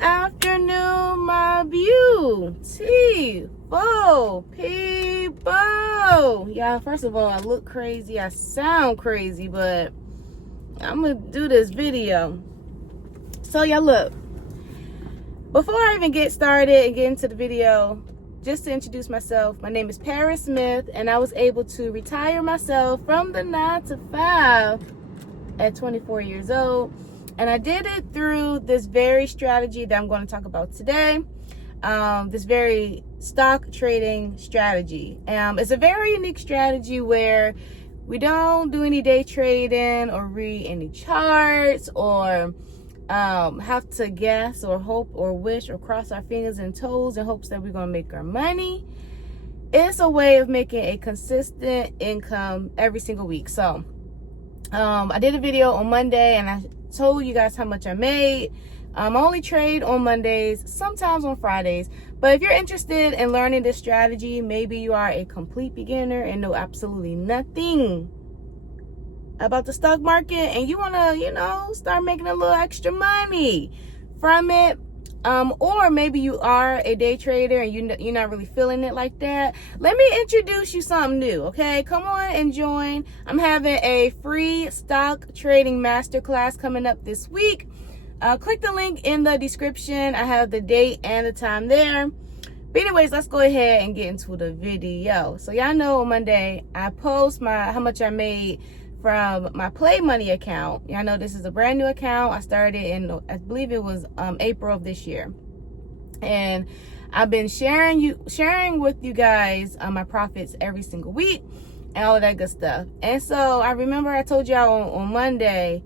afternoon, my beautiful people. Y'all, first of all, I look crazy. I sound crazy, but I'm going to do this video. So, y'all, look. Before I even get started and get into the video, just to introduce myself, my name is Paris Smith, and I was able to retire myself from the 9 to 5 at 24 years old. And I did it through this very strategy that I'm going to talk about today. This very stock trading strategy. It's a very unique strategy where we don't do any day trading or read any charts or have to guess or hope or wish or cross our fingers and toes in hopes that we're going to make our money. It's a way of making a consistent income every single week. So I did a video on Monday and I told you guys how much I made. I only trade on Mondays, sometimes on Fridays. But if you're interested in learning this strategy, maybe you are a complete beginner and know absolutely nothing about the stock market and you want to, start making a little extra money from it. Or maybe you are a day trader and you're not really feeling it like that. Let me introduce you something new, okay? Come on and join. I'm having a free stock trading masterclass coming up this week. Click the link in the description. I have the date and the time there. But anyways, let's go ahead and get into the video. So y'all know on Monday, I post how much I made from my Play Money account. Y'all know this is a brand new account. I started in, I believe it was April of this year. And I've been sharing with you guys my profits every single week and all of that good stuff. And so I remember I told y'all on Monday,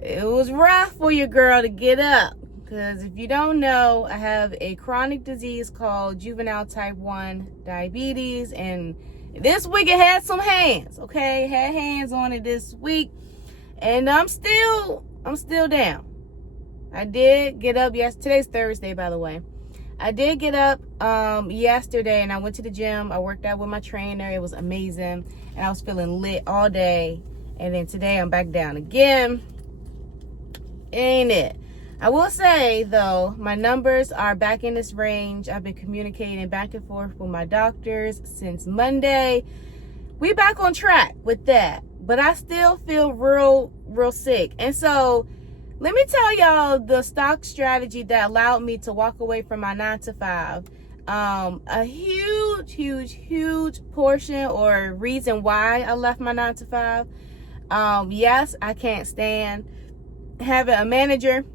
it was rough for your girl to get up. Because if you don't know, I have a chronic disease called juvenile type 1 diabetes. And this week it had some hands, okay? Had hands on it this week. And I'm still down. I did get up, today's Thursday, by the way. I did get up yesterday and I went to the gym. I worked out with my trainer. It was amazing. And I was feeling lit all day. And then today I'm back down again. Ain't it? I will say, though, my numbers are back in this range. I've been communicating back and forth with my doctors since Monday. We back on track with that. But I still feel real sick. And so, let me tell y'all the stock strategy that allowed me to walk away from my 9 to 5. A huge portion or reason why I left my 9 to 5. Yes, I can't stand having a manager.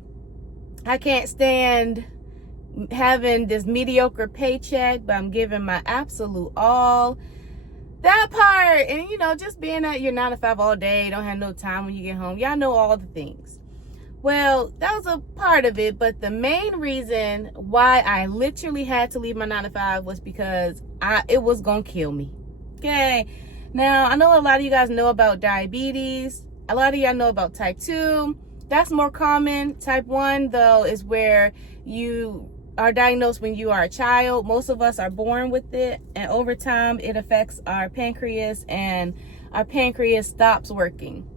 I can't stand having this mediocre paycheck, but I'm giving my absolute all. That part, and just being at your 9 to 5 all day, don't have no time when you get home. Y'all know all the things. Well, that was a part of it, but the main reason why I literally had to leave my 9 to 5 was because it was gonna kill me. Okay. Now, I know a lot of you guys know about diabetes. A lot of y'all know about type 2. That's more common. Type 1, though, is where you are diagnosed when you are a child. Most of us are born with it, and over time, it affects our pancreas, and our pancreas stops working.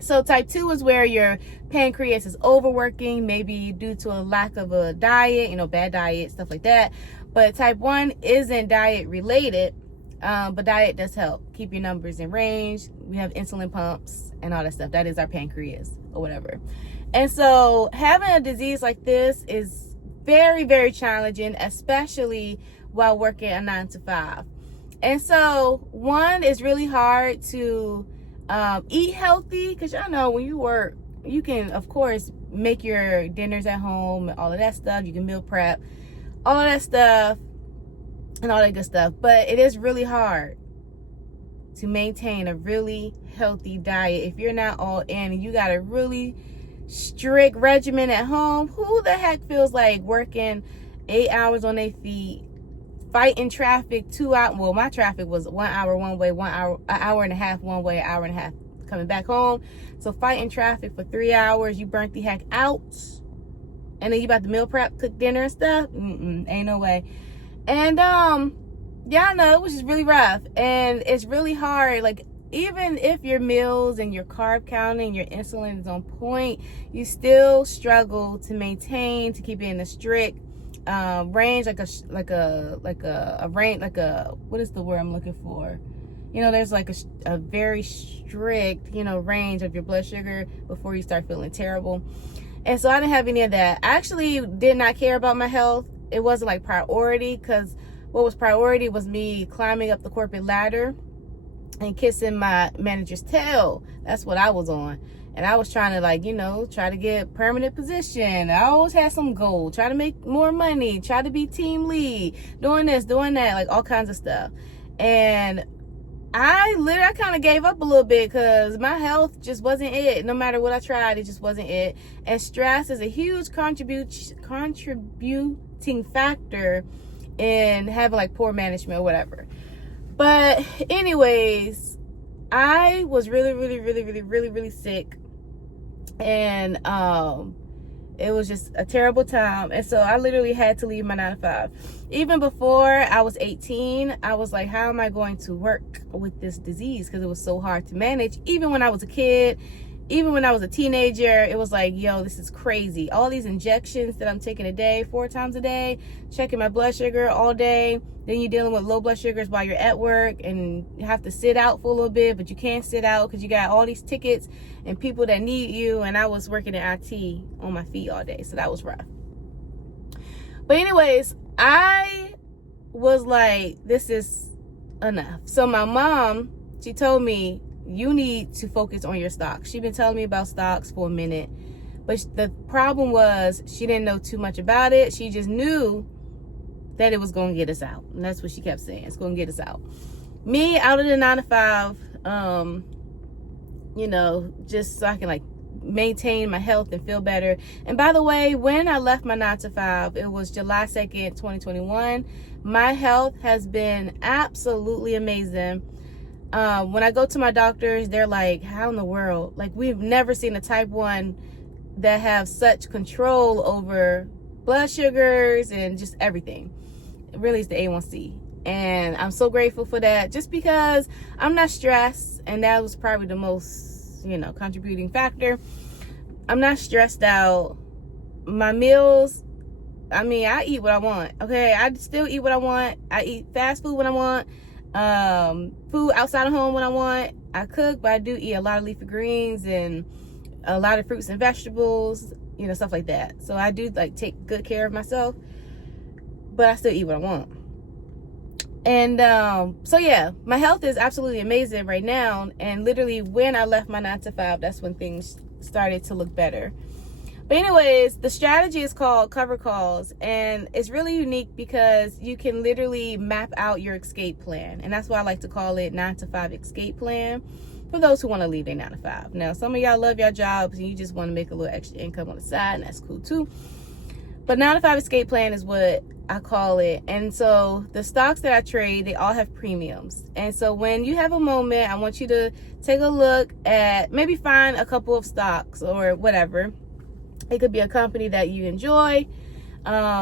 So type 2 is where your pancreas is overworking, maybe due to a lack of a diet, bad diet, stuff like that. But type 1 isn't diet related, but diet does help keep your numbers in range. We have insulin pumps and all that stuff. That is our pancreas or whatever. And so having a disease like this is very challenging, especially while working a 9 to 5. And so one, is really hard to eat healthy, because y'all know when you work, you can of course make your dinners at home and all of that stuff. You can meal prep, all of that stuff and all that good stuff. But it is really hard to maintain a really healthy diet if you're not all in and you got a really strict regimen at home. Who the heck feels like working 8 hours on their feet, fighting traffic 2 hours? Well, my traffic was 1 hour one way, an hour and a half one way, an hour and a half coming back home. So fighting traffic for 3 hours, you burnt the heck out. And then you about to meal prep, cook dinner and stuff. Ain't no way. And yeah, I know it was just really rough, and it's really hard. Like, even if your meals and your carb counting, your insulin is on point, you still struggle to maintain, to keep it in a strict range, what is the word I'm looking for? There's like a very strict, range of your blood sugar before you start feeling terrible. And so I didn't have any of that. I actually did not care about my health. It wasn't like priority, because what was priority was me climbing up the corporate ladder and kissing my manager's tail. That's what I was on. And I was trying to try to get permanent position. I always had some goal, try to make more money, try to be team lead, doing this, doing that, like all kinds of stuff. And I kind of gave up a little bit because my health just wasn't it. No matter what I tried, it just wasn't it. And stress is a huge contributing factor in having like poor management or whatever. But anyways, I was really sick. And it was just a terrible time. And so I literally had to leave my 9 to 5. Even before I was 18, I was like, how am I going to work with this disease? Because it was so hard to manage. Even when I was a kid, even when I was a teenager, it was like, yo, this is crazy. All these injections that I'm taking a day, 4 times a day, checking my blood sugar all day. Then you're dealing with low blood sugars while you're at work, and you have to sit out for a little bit, but you can't sit out because you got all these tickets and people that need you. And I was working in IT on my feet all day, so that was rough. But anyways, I was like, this is enough. So my mom, she told me, you need to focus on your stocks. She'd been telling me about stocks for a minute, but the problem was she didn't know too much about it. She just knew that it was going to get us out. And that's what she kept saying. It's going to get us out. Me, out of the 9 to 5, just so I can like maintain my health and feel better. And by the way, when I left my 9 to 5, it was July 2nd, 2021. My health has been absolutely amazing. When I go to my doctors, they're like, how in the world? Like, we've never seen a type 1 that have such control over blood sugars and just everything. It really is the A1C. And I'm so grateful for that, just because I'm not stressed. And that was probably the most, contributing factor. I'm not stressed out. My meals, I eat what I want. Okay, I still eat what I want. I eat fast food when I want. Food outside of home when I want. I cook, but I do eat a lot of leafy greens and a lot of fruits and vegetables, stuff like that. So I do like take good care of myself, but I still eat what I want. And so yeah, my health is absolutely amazing right now. And literally when I left my 9 to 5, that's when things started to look better. But anyways, the strategy is called cover calls, and it's really unique because you can literally map out your escape plan. And that's why I like to call it 9 to 5 escape plan, for those who want to leave their 9 to 5. Now, some of y'all love your jobs and you just want to make a little extra income on the side, and that's cool too. But 9 to 5 escape plan is what I call it. And so the stocks that I trade, they all have premiums. And so when you have a moment, I want you to take a look at, maybe find a couple of stocks or whatever. It could be a company that you enjoy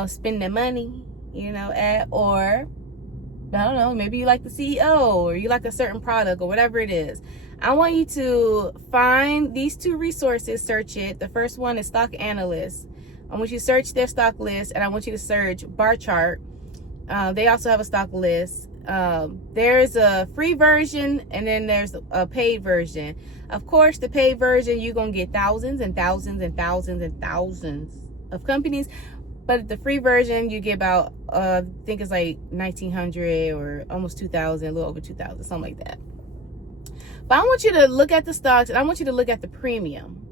spending money, at, or I don't know, maybe you like the CEO or you like a certain product or whatever it is. I want you to find these 2 resources, search it. The first one is Stock Analyst. I want you to search their stock list, and I want you to search bar chart. They also have a stock list. There's a free version, and then there's a paid version. Of course, the paid version, you're going to get thousands and thousands and thousands and thousands of companies. But the free version, you get about, I think it's like 1,900 or almost 2,000, a little over 2,000, something like that. But I want you to look at the stocks, and I want you to look at the premium.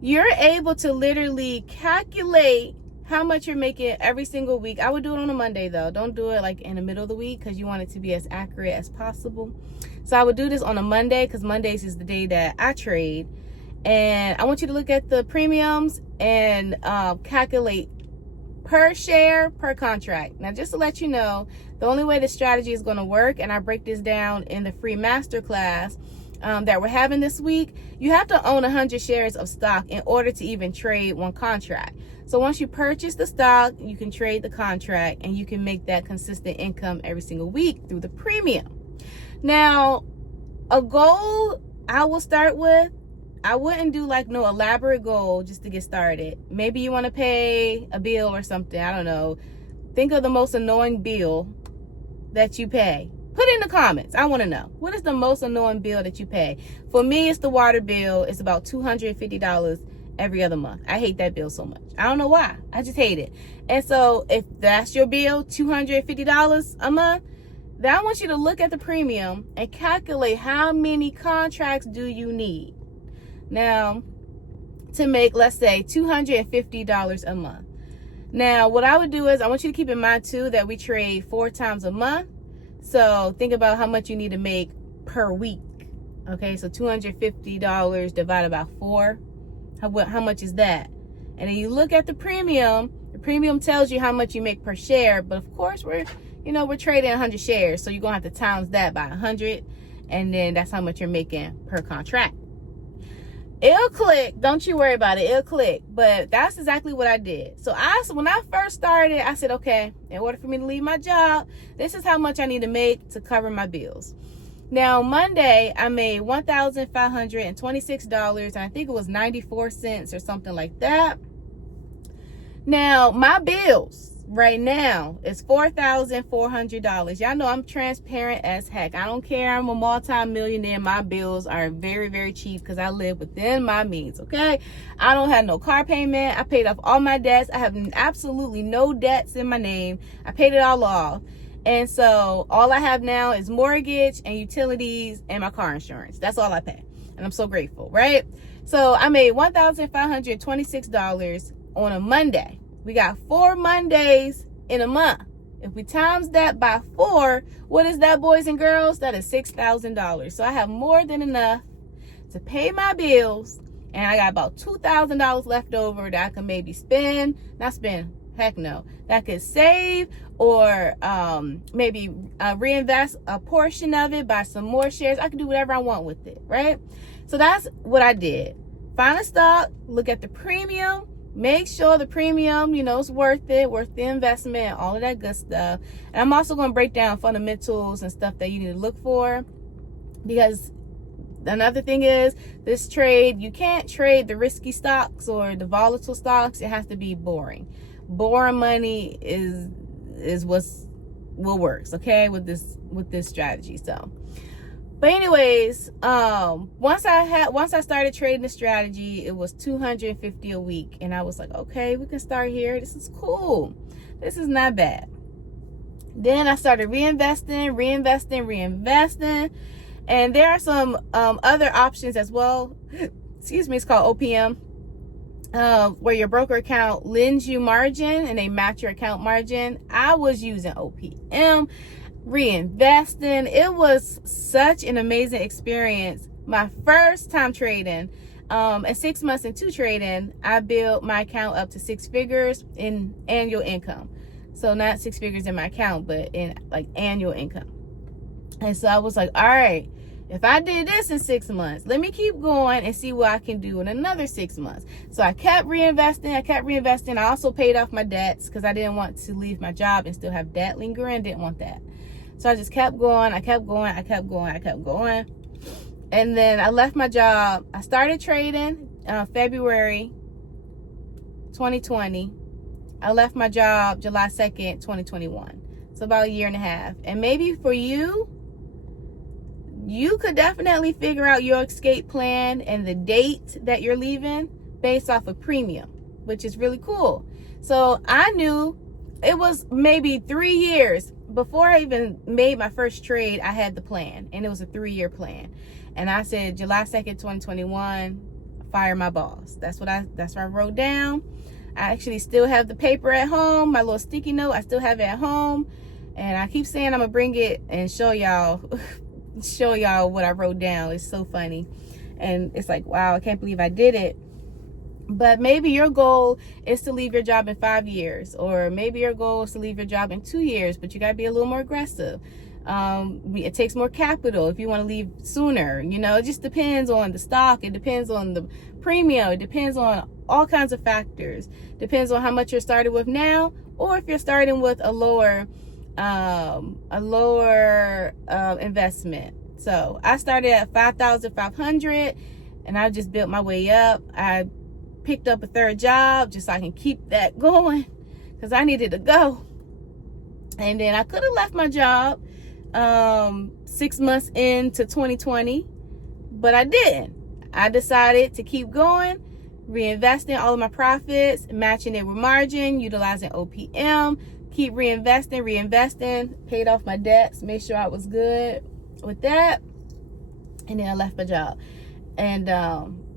You're able to literally calculate how much you're making every single week. I would do it on a Monday though. Don't do it like in the middle of the week, because you want it to be as accurate as possible. So I would do this on a Monday, because Mondays is the day that I trade. And I want you to look at the premiums and calculate per share, per contract. Now, just to let you know, the only way this strategy is going to work, and I break this down in the free masterclass that we're having this week, you have to own 100 shares of stock in order to even trade one contract. So once you purchase the stock, you can trade the contract, and you can make that consistent income every single week through the premium. Now, a goal I will start with, I wouldn't do like no elaborate goal just to get started. Maybe you want to pay a bill or something. I don't know. Think of the most annoying bill that you pay. Put it in the comments. I want to know. What is the most annoying bill that you pay? For me, it's the water bill. It's about $250 every other month. I hate that bill so much. I don't know why. I just hate it. And so if that's your bill, $250 a month, then I want you to look at the premium and calculate how many contracts do you need. Now, to make, let's say, $250 a month. Now, what I would do is I want you to keep in mind, too, that we trade 4 times a month. So think about how much you need to make per week. Okay, so $250 divided by 4. How much is that? And then you look at the premium. The premium tells you how much you make per share. But, of course, we're trading 100 shares. So you're going to have to times that by 100. And then that's how much you're making per contract. It'll click. Don't you worry about it. It'll click. But that's exactly what I did. So when I first started, I said, okay, in order for me to leave my job, this is how much I need to make to cover my bills. Now, Monday, I made $1,526. And I think it was 94 cents or something like that. Now, my bills right now is $4,400. Y'all know I'm transparent as heck. I don't care. I'm a multi-millionaire. My bills are very, very cheap because I live within my means, okay? I don't have no car payment. I paid off all my debts. I have absolutely no debts in my name. I paid it all off. And so all I have now is mortgage and utilities and my car insurance. That's all I pay. And I'm so grateful, right? So I made $1,526 on a Monday. We got 4 Mondays in a month. If we times that by 4, what is that, boys and girls? That is $6,000. So I have more than enough to pay my bills. And I got about $2,000 left over that I can maybe not spend, heck no. That I could save or maybe reinvest a portion of it, buy some more shares. I can do whatever I want with it, right? So that's what I did. Find a stock, look at the premium. Make sure the premium, is worth it, worth the investment, all of that good stuff. And I'm also going to break down fundamentals and stuff that you need to look for. Because another thing is, this trade, you can't trade the risky stocks or the volatile stocks. It has to be boring. Boring money is what works, okay, with this strategy. So, but anyways, once I started trading the strategy, it was $250 a week, and I was like, okay, we can start here. This is cool. This is not bad. Then I started reinvesting, and there are some other options as well. Excuse me, it's called OPM, where your broker account lends you margin and they match your account margin. I was using OPM. Reinvesting. It was such an amazing experience. My first time trading, and 6 months into trading, I built my account up to 6 figures in annual income. So not 6 figures in my account, but in like annual income. And so I was like, all right, if I did this in 6 months, let me keep going and see what I can do in another 6 months. So I kept reinvesting. I also paid off my debts because I didn't want to leave my job and still have debt lingering. Didn't want that. So I just kept going. I kept going. And then I left my job. I started trading February 2020. I left my job July 2nd, 2021. So about a year and a half. And maybe for you could definitely figure out your escape plan and the date that you're leaving based off of premium, which is really cool. So I knew it was maybe 3 years before I even made my first trade. I had the plan, and it was a 3-year plan. And I said July 2nd, 2021, fire my boss. That's what I wrote down. I actually still have the paper at home, my little sticky note. I still have it at home, and I keep saying I'm gonna bring it and show y'all what I wrote down. It's so funny, and it's like, wow, I can't believe I did it. But maybe your goal is to leave your job in 5 years, or maybe your goal is to leave your job in 2 years, but you got to be a little more aggressive. It takes more capital if you want to leave sooner. It just depends on the stock. It depends on the premium. It depends on all kinds of factors. Depends on how much you're starting with now, or if you're starting with a lower investment. So I started at 5,500 and I just built my way up. I picked up a third job just so I can keep that going because I needed to go. And then I could have left my job 6 months into 2020, but I didn't. I decided to keep going, reinvesting all of my profits, matching it with margin, utilizing OPM, keep reinvesting, paid off my debts, made sure I was good with that, and then I left my job. And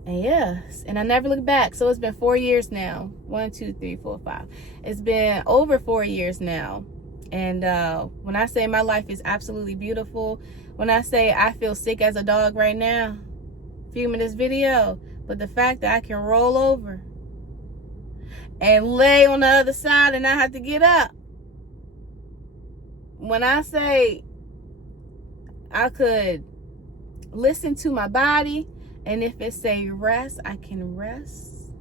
yes, and I never looked back. So it's been 4 years now. 1, 2, 3, 4, 5. It's been over 4 years now. And when I say my life is absolutely beautiful, when I say I feel sick as a dog right now, filming this video, but the fact that I can roll over and lay on the other side and not have to get up. When I say I could listen to my body, and if it say rest, I can rest.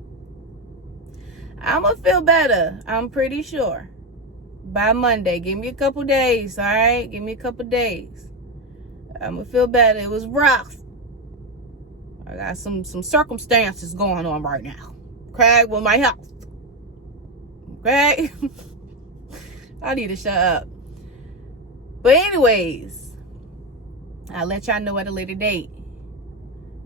I'm gonna feel better, I'm pretty sure, by Monday. Give me a couple days, all right? Give me a couple days. I'm gonna feel better. It was rough. I got some circumstances going on right now, okay, with my health, okay? I need to shut up. But anyways, I'll let y'all know at a later date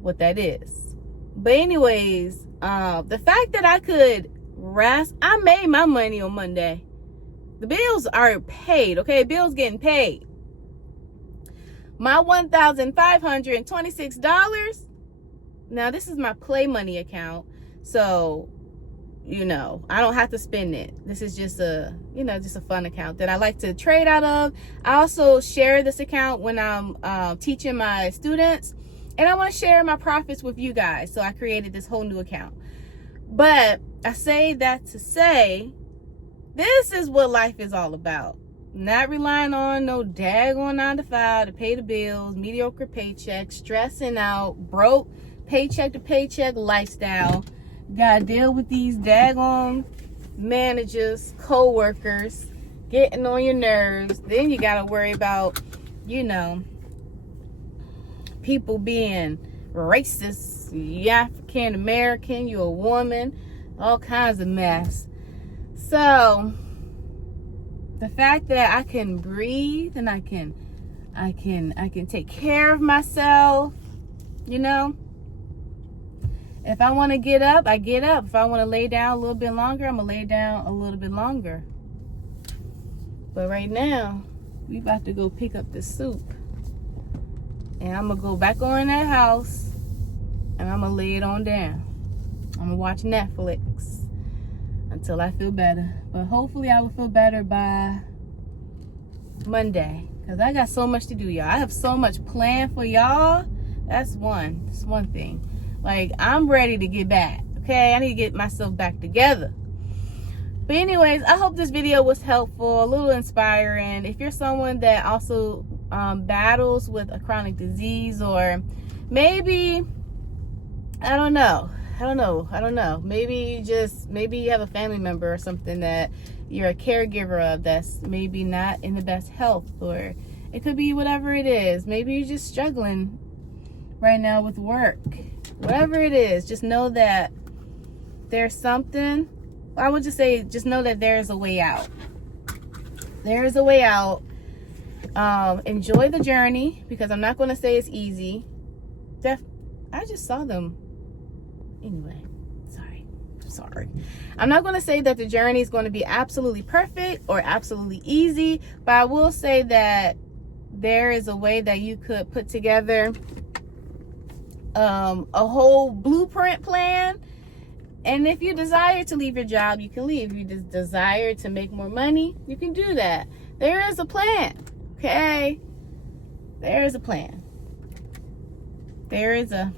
what that is. But anyways, the fact that I could rest, I made my money on Monday. The bills are paid, okay? Bills getting paid. My $1,526. Now, this is my play money account. So, you know, I don't have to spend it. This is just a, you know, just a fun account that I like to trade out of. I also share this account when I'm teaching my students. And I want to share my profits with you guys. So I created this whole new account. But I say that to say, this is what life is all about. Not relying on no daggone 9 to 5 to pay the bills, mediocre paycheck, stressing out, broke, paycheck to paycheck lifestyle. Gotta deal with these daggone managers, co-workers, getting on your nerves. Then you gotta worry about, you know, people being racist. You African American, you're a woman, all kinds of mess. So the fact that I can breathe and I can take care of myself, you know. If I want to get up, I get up. If I want to lay down a little bit longer, I'm going to lay down a little bit longer. But right now, we about to go pick up the soup. And I'm going to go back on in that house. And I'm going to lay it on down. I'm going to watch Netflix until I feel better. But hopefully I will feel better by Monday. Because I got so much to do, y'all. I have so much planned for y'all. That's one thing. Like, I'm ready to get back, okay? I need to get myself back together. But anyways, I hope this video was helpful, a little inspiring. If you're someone that also battles with a chronic disease, or maybe, I don't know. Maybe you have a family member or something that you're a caregiver of that's maybe not in the best health, or it could be whatever it is. Maybe you're just struggling right now with work. Whatever it is, just know that there's something. I would just say, just know that there is a way out. There is a way out. Enjoy the journey, because I'm not going to say it's easy. I just saw them. Anyway, sorry. I'm not going to say that the journey is going to be absolutely perfect or absolutely easy, but I will say that there is a way that you could put together a whole blueprint plan. And if you desire to leave your job, you can leave. If you just desire to make more money, you can do that. There is a plan, okay? There is a plan. There is a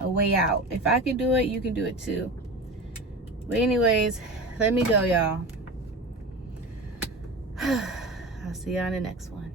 way out. If I can do it, you can do it too. But anyways, let me go, y'all. I'll see y'all in the next one.